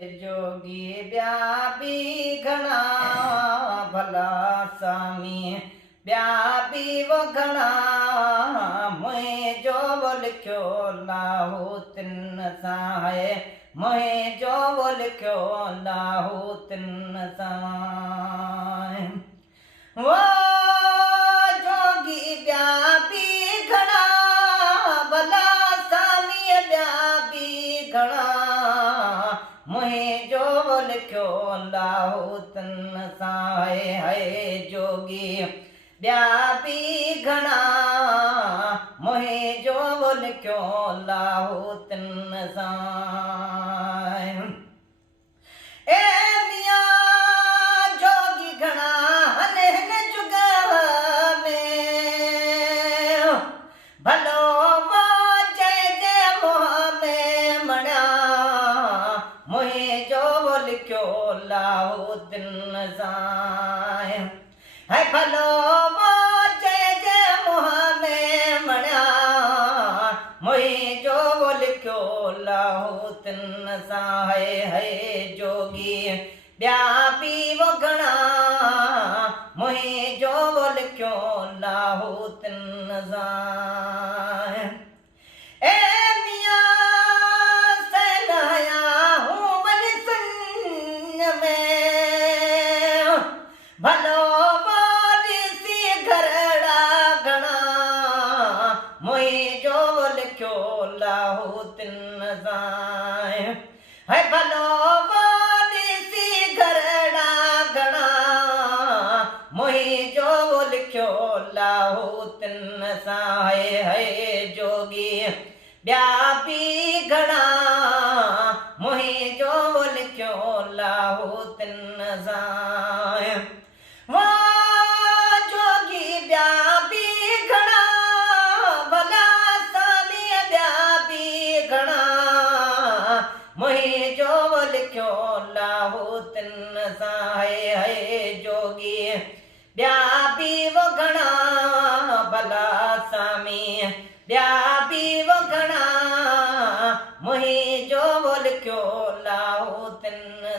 जोगी ॿिया बि घणा भला स्वामी ॿिया बि वो घणा मुंहिंजो वो लिखियो लाहूतिन सां है मुंहिंजो वो लिखियो लाहूतिन सां वो जोगी ॿिया बि घणा भला स्वामी ॿिया बि घणा मुंहिंजो लिखियो लाहूतिन सां है जोगी ॿिया बि घणा मुंहिंजो लिखियो लाहूतिन सां ए मियां जोगी घणा हन हिन जुग में भलो वो जय जय मोह में मणिया मुंहिंजो लिखियो लाहूतिन सां है भलो वो जय जय मोह में मणिया मुंहिंजो लिखियो लाहूतिन सां है जोगी ॿिया बि वो घणा मुंहिंजो लिखियो लाहूतिन सां ए मियां सनाया हूँ मन सुन में भलो सी घरड़ा घणा मुंहिंजो लिखियो लाहूतिन सां है भलो सी घरड़ा घणा मुंहिंजो लिखियो लाहूतिन सां है जोगी ॿिया बि घणा मुंहिंजो लिखियो लाहूतिन सां वो जोगी ॿिया बि घणा भला स्वामी ॿिया बि घणा मुंहिंजो लिखियो लाहूतिन सां है जोगी ॿिया बि वो घणा भला स्वामी ॿिया बि वो घणा मुंहिंजो लिखियो लाहूतिन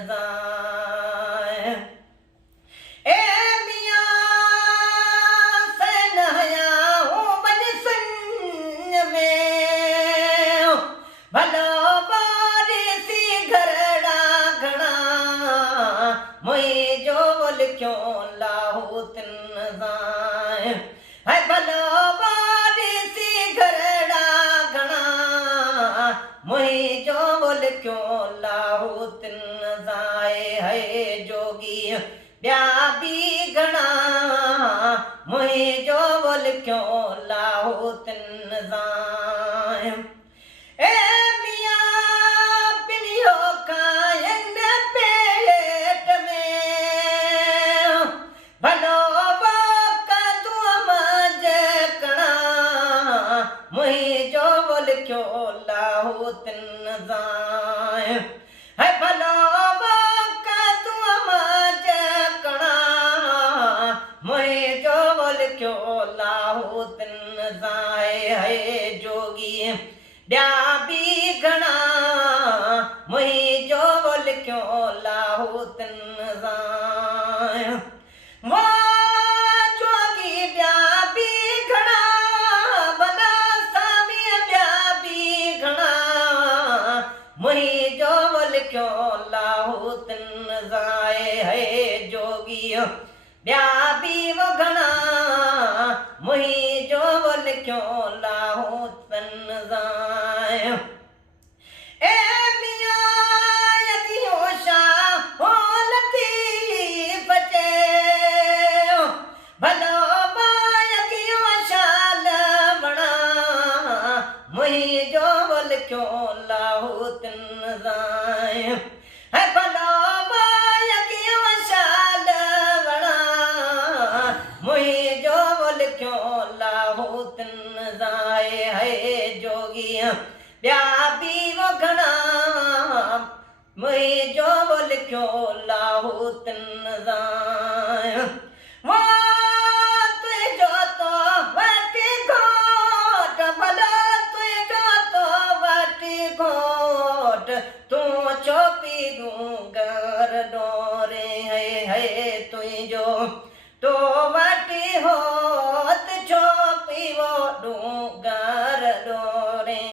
सां ए मियां सनाया हूँ मन सुन में भलो सी घरड़ा घणा मुंहिंजो लिखियो लाहूतिन सां है भलो सी घरड़ा घणा मुंहिंजो लिखियो लाहूतिन सां है जोगी ॿिया बि घणा मुंहिंजो लिखियो लाहूतिन सां ए मियां पिलियो कायन पेट में भलो कदुआ मजकणा मुंहिंजो लिखियो लाहूतिन सां है भलो कदुआ मजकणा मुंहिंजो लिखियो लाहूतिन सां है जोगी ॿिया बि घणा मुंहिंजो लिखियो लाहूतिन सां वो जोगी ॿिया बि घणा भला स्वामी ॿिया बि घणा मुंहिंजो लिखियो लाहूतिन सां है जोगी ॿिया बि वो घणा मुंहिंजो लिखियो लाहूतिन सां ए मियां यदि होशा हो लतीफ़ चए भलो यदि होशा लवणा मुंहिंजो लिखियो लाहूतिन सां है भलो यदि होशा लवणा मुंहिंजो लिखियो लाहूतिन सां है जोगी ॿिया बि वो घणा मुंहिंजो लिखियो लाहूतिन सां वो तुंहिंजो तो वटि घोट भला तुंहिंजो तो वटि घोट तूं छो पी दूं कर डोरे है तुझो तो वटी हो